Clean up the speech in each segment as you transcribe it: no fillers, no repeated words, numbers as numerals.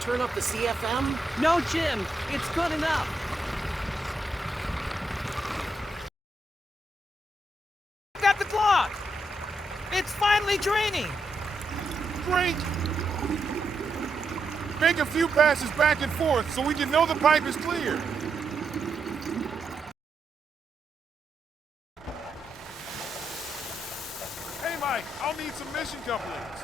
turn up the CFM? No, Jim, it's good enough. Got the clock! It's finally draining! Great! Make a few passes back and forth so we can know the pipe is clear. Hey, Mike, I'll need some mission couplings.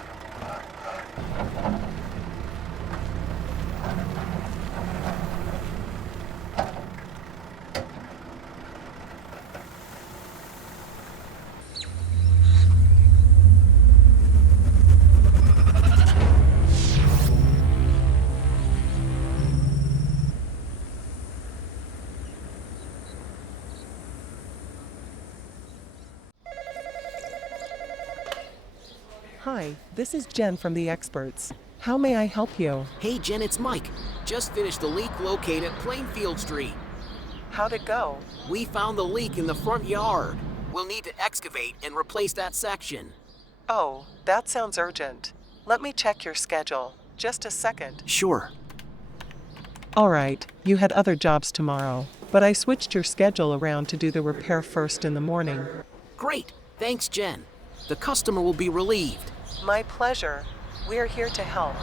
Hi, this is Jen from the experts. How may I help you? Hey Jen, it's Mike. Just finished the leak located at Plainfield Street. How'd it go? We found the leak in the front yard. We'll need to excavate and replace that section. Oh, that sounds urgent. Let me check your schedule. Just a second. Sure. All right, you had other jobs tomorrow, but I switched your schedule around to do the repair first in the morning. Great. Thanks, Jen. The customer will be relieved. My pleasure. We're here to help.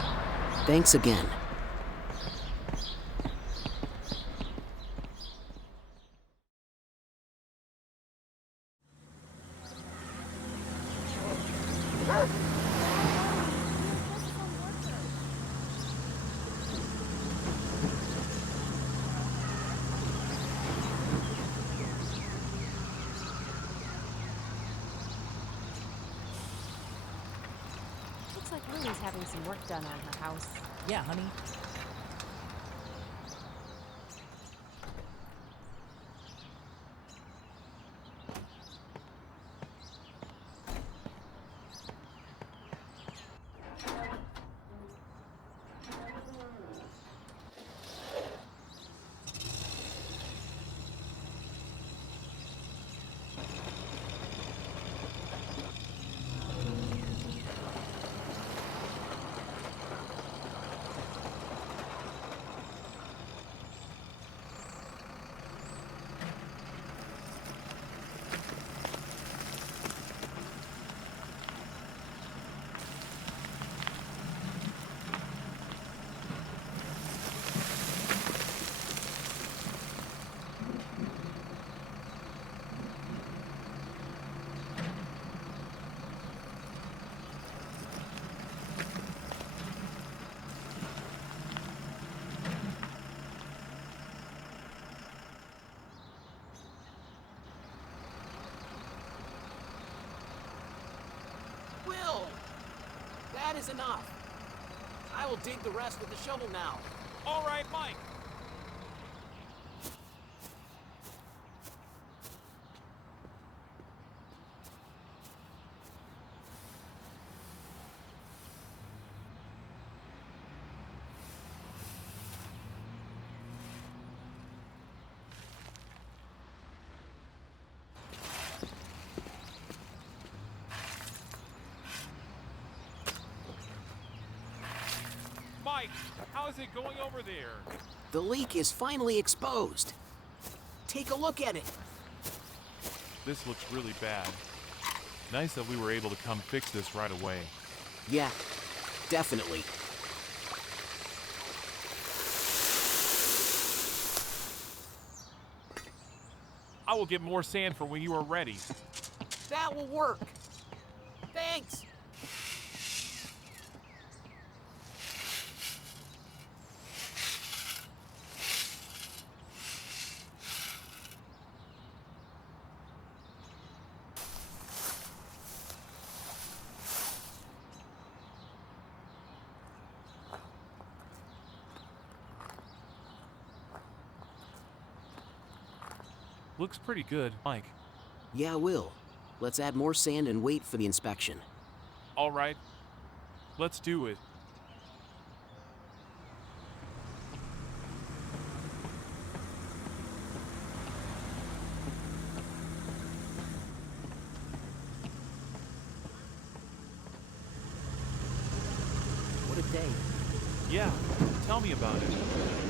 Thanks again. Looks like Lily's having some work done on her house. Yeah, honey. Will! That is enough. I will dig the rest with the shovel now. All right, Mike. Mike, how is it going over there? The leak is finally exposed. Take a look at it. This looks really bad. Nice that we were able to come fix this right away. Yeah, definitely. I will get more sand for when you are ready. That will work. Thanks. Looks pretty good, Mike. Yeah, Will. Let's add more sand and wait for the inspection. All right. Let's do it. What a day. Yeah, tell me about it.